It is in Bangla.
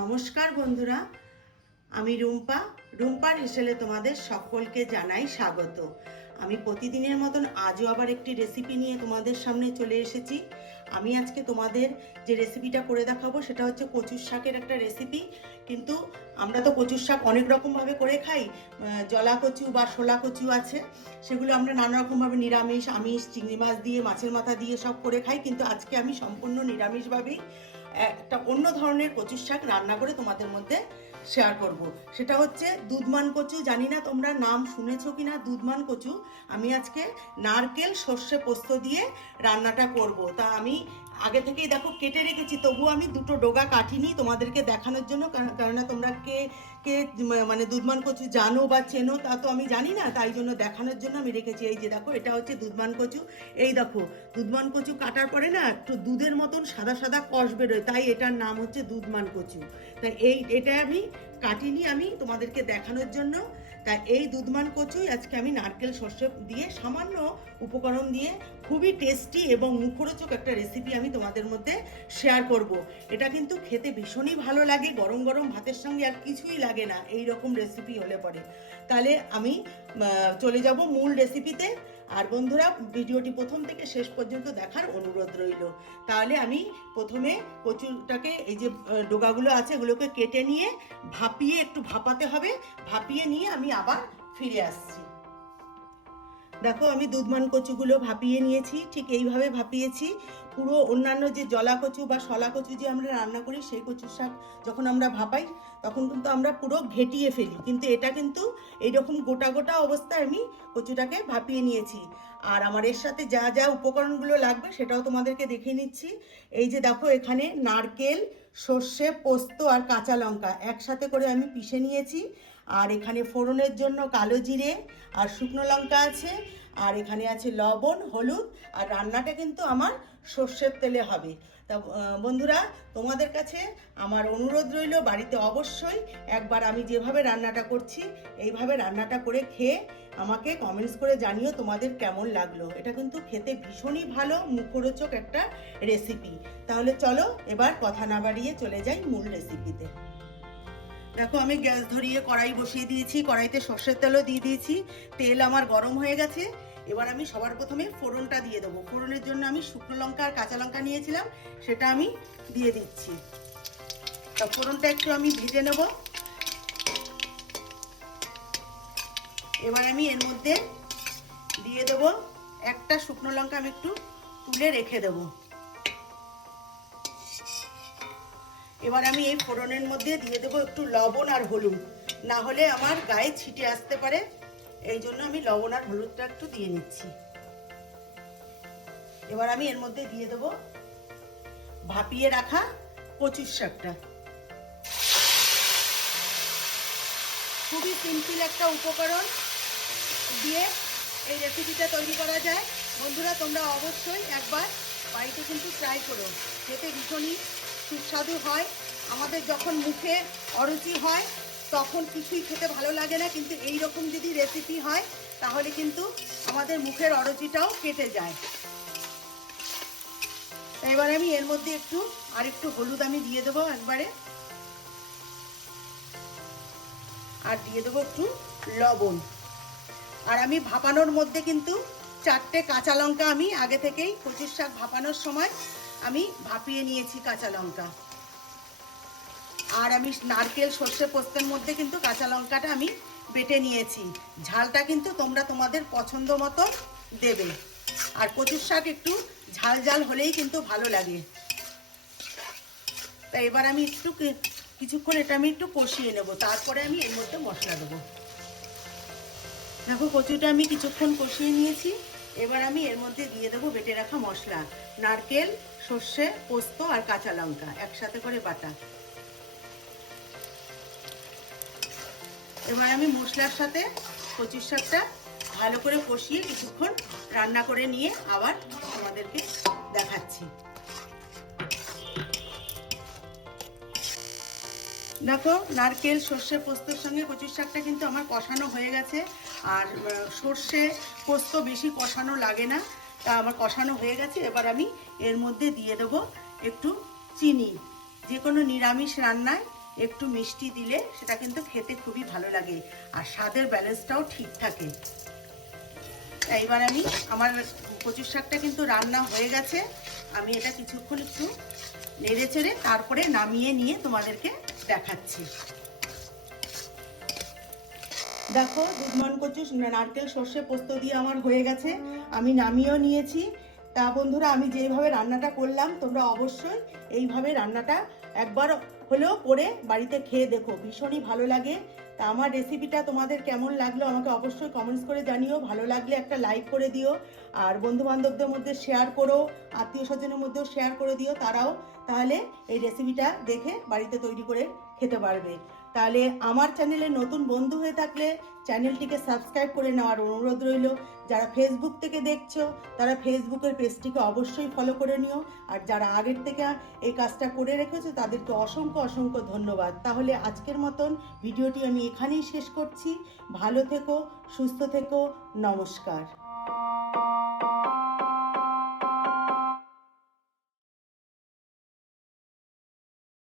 নমস্কার বন্ধুরা, আমি রুম্পার হেসেলে তোমাদের সকলকে জানাই স্বাগত। আমি প্রতিদিনের মতন আজও আবার একটি রেসিপি নিয়ে তোমাদের সামনে চলে এসেছি। আমি আজকে তোমাদের যে রেসিপিটা করে দেখাবো সেটা হচ্ছে কচুর শাকের একটা রেসিপি। কিন্তু আমরা তো কচুর শাক অনেক রকমভাবে করে খাই। জলা কচু বা শোলা কচু আছে, সেগুলো আমরা নানা রকমভাবে নিরামিষ, আমিষ, চিংড়ি মাছ দিয়ে, মাছের মাথা দিয়ে সব করে খাই। কিন্তু আজকে আমি সম্পূর্ণ নিরামিষভাবেই একটা অন্য ধরনের কচুর শাক রান্না করে তোমাদের মধ্যে শেয়ার করব। সেটা হচ্ছে দুধমান কচু। জানি না তোমরা নাম শুনেছো কিনা দুধমান কচু। আমি আজকে নারকেল সর্ষে পোস্ত দিয়ে রান্নাটা করব। তা আমি আগে থেকেই দেখো কেটে রেখেছি, তবুও আমি দুটো ডগা কাটিনি তোমাদেরকে দেখানোর জন্য। কেননা তোমরা কে কে মানে দুধমান কচু জানো বা চেনো তা তো আমি জানি না, তাই জন্য দেখানোর জন্য আমি রেখেছি। এই যে দেখো, এটা হচ্ছে দুধমান কচু। এই দেখো, দুধমান কচু কাটার পরে না একটু দুধের মতন সাদা সাদা কষ বেরোয়, তাই এটার নাম হচ্ছে দুধমান কচু। তাই এটা আমি কাটিনি, আমি তোমাদেরকে দেখানোর জন্য। তাই এই দুধমান কচুই আজকে আমি নারকেল সর্ষে দিয়ে সামান্য উপকরণ দিয়ে খুবই টেস্টি এবং মুখরোচক একটা রেসিপি আমি তোমাদের মধ্যে শেয়ার করব। এটা কিন্তু খেতে ভীষণই ভালো লাগে, গরম গরম ভাতের সঙ্গে আর কিছুই লাগে না এই রকম রেসিপি হলে পরে। তাহলে আমি চলে যাব মূল রেসিপিতে। আর বন্ধুরা, ভিডিওটি প্রথম থেকে শেষ পর্যন্ত দেখার অনুরোধ রইল। তাহলে আমি প্রথমে কচুটাকে, এই যে ডোগাগুলো আছে এগুলোকে কেটে নিয়ে ভাপিয়ে, একটু ভাপাতে হবে, ভাপিয়ে নিয়ে আমি আবার ফিরে আসছি। দেখো, আমি দুধমান কচুগুলো ভাপিয়ে নিয়েছি, ঠিক এইভাবে ভাপিয়েছি। পুরো অন্যান্য যে জলা কচু বা শলা কচু যে আমরা রান্না করি, সেই কচুর শাক যখন আমরা ভাপাই তখন কিন্তু আমরা পুরো ঘেটিয়ে ফেলি, কিন্তু এটা কিন্তু এইরকম গোটা গোটা অবস্থায় আমি কচুটাকে ভাপিয়ে নিয়েছি। আর আমার এর সাথে যা যা উপকরণগুলো লাগবে সেটাও তোমাদেরকে দেখিয়ে নিচ্ছি। এই যে দেখো, এখানে নারকেল, সর্ষে, পোস্ত আর কাঁচা লঙ্কা একসাথে করে আমি পিষে নিয়েছি। আর এখানে ফোড়নের জন্য কালো জিরে আর শুকনো লঙ্কা আছে। আর এখানে আছে লবণ, হলুদ। আর রান্নাটা কিন্তু আমার সর্ষের তেলে হবে। তা বন্ধুরা, তোমাদের কাছে আমার অনুরোধ রইল, বাড়িতে অবশ্যই একবার আমি যেভাবে রান্নাটা করছি এইভাবে রান্নাটা করে খেয়ে আমাকে কমেন্টস করে জানিও তোমাদের কেমন লাগলো। এটা কিন্তু খেতে ভীষণই ভালো, মুখরোচক একটা রেসিপি। তাহলে চলো এবার কথা না বাড়িয়ে চলে যাই মূল রেসিপিতে। দেখো, আমি গ্যাস ধরিয়ে কড়াই বসিয়ে দিয়েছি, কড়াইতে সর্ষের তেলও দিয়ে দিয়েছি। তেল আমার গরম হয়ে গেছে। এবার আমি সবার প্রথমে ফোড়নটা দিয়ে দেবো। ফোড়নের জন্য আমি শুকনো লঙ্কা আর কাঁচা লঙ্কা নিয়েছিলাম, সেটা আমি দিয়ে দিচ্ছি। তা ফোড়নটা একটু আমি ভেজে নেব। এবার আমি এর মধ্যে দিয়ে দেবো একটা শুকনো লঙ্কা, আমি একটু তুলে রেখে দেবো। এবার আমি এই ফোড়নের মধ্যে দিয়ে দেবো একটু লবণ আর হলুদ, না হলে আমার গায়ে ছিটে আসতে পারে, এই জন্য আমি লবণ আর হলুদটা একটু দিয়ে নিচ্ছি। এবার আমি এর মধ্যে দিয়ে দেবো ভাপিয়ে রাখা কচুর শাকটা। খুবই সিম্পল একটা উপকরণ দিয়ে এই রেসিপিটা তৈরি করা যায়। বন্ধুরা, তোমরা অবশ্যই একবার বাড়িতে কিন্তু ট্রাই করো, খেতে ভীষণই সুস্বাদু হয়। আমাদের যখন মুখে অরুচি হয় তখন কিছুই খেতে ভালো লাগে না, কিন্তু এই রকম যদি রেসিপি হয় তাহলে কিন্তু আমাদের মুখের অরুচিটাও কেটে যায়। এবার আমি এর মধ্যে একটু হলুদ আমি দিয়ে দেবো একবারে, আর দিয়ে দেবো একটু লবণ। আর আমি ভাপানোর মধ্যে কিন্তু 4টে কাঁচা লঙ্কা আমি আগে থেকেই কচুর শাক ভাপানোর সময় আমি ভাপিয়ে নিয়েছি কাঁচা লঙ্কা। আর আমি নারকেল সর্ষে পোস্তের মধ্যে কিন্তু কাঁচা লঙ্কাটা আমি বেটে নিয়েছি। ঝালটা কিন্তু তোমরা তোমাদের পছন্দ মতো দেবে। আর কচুর শাক একটু ঝাল ঝাল হলেই কিন্তু ভালো লাগে। তাই এবার আমি কিছুক্ষণ এটা আমি একটু কষিয়ে নেব, তারপরে আমি এর মধ্যে মশলা দেবো। দেখো, কচুটা আমি কিছুক্ষণ কষিয়ে নিয়েছি। এবার আমি এর মধ্যে দিয়ে দেবো বেটে রাখা মশলা, নারকেল, সর্ষে, পোস্ত আর কাঁচা লঙ্কা একসাথে করে বাটা। এবার আমি মশলার সাথে কচুর শাকটা ভালো করে কষিয়ে কিছুক্ষণ রান্না করে নিয়ে আবার তোমাদেরকে দেখাচ্ছি। দেখো, নারকেল সর্ষে পোস্তর সঙ্গে কচুর শাকটা কিন্তু আমার কষানো হয়ে গেছে। আর সর্ষে পোস্ত বেশি কষানো লাগে না, তা আমার কষানো হয়ে গেছে। এবার আমি এর মধ্যে দিয়ে দেবো একটু চিনি। যে কোনো নিরামিষ রান্নায় একটু মিষ্টি দিলে সেটা কিন্তু খেতে খুবই ভালো লাগে আর স্বাদের ব্যালেন্সটাও ঠিক থাকে। এইবার আমার কচুর শাকটা কিন্তু রান্না হয়ে গেছে। আমি এটা কিছুক্ষণ একটু নেড়ে চেড়ে তারপরে নামিয়ে নিয়ে তোমাদেরকে দেখাচ্ছি। দেখো দুধমান কচু নারকেল সর্ষে পোস্ত দিয়ে আমার হয়ে গেছে, আমি নামিয়েও নিয়েছি। তা বন্ধুরা, আমি যেইভাবে রান্নাটা করলাম তোমরা অবশ্যই এইভাবে রান্নাটা একবার হলেও করে বাড়িতে খেয়ে দেখো, ভীষণই ভালো লাগে। তা আমার রেসিপিটা তোমাদের কেমন লাগলো আমাকে অবশ্যই কমেন্টস করে জানিও। ভালো লাগলে একটা লাইক করে দিও, আর বন্ধু বান্ধবদের মধ্যে শেয়ার করো, আত্মীয় স্বজনের মধ্যেও শেয়ার করে দিও, তারাও তাহলে এই রেসিপিটা দেখে বাড়িতে তৈরি করে খেতে পারবে। তাহলে আমার চ্যানেলে নতুন বন্ধু হয়ে থাকলে চ্যানেলটিকে সাবস্ক্রাইব করে নেওয়ার অনুরোধ রইল। যারা ফেসবুক থেকে দেখছো তারা ফেসবুকের পেজটিকে অবশ্যই ফলো করে নিও, আর যারা আগের থেকে এই কাজটা করে রেখেছো তাদেরকে অসংখ্য অসংখ্য ধন্যবাদ। তাহলে আজকের মতন ভিডিওটি আমি এখানেই শেষ করছি। ভালো থেকো, সুস্থ থেকো, নমস্কার।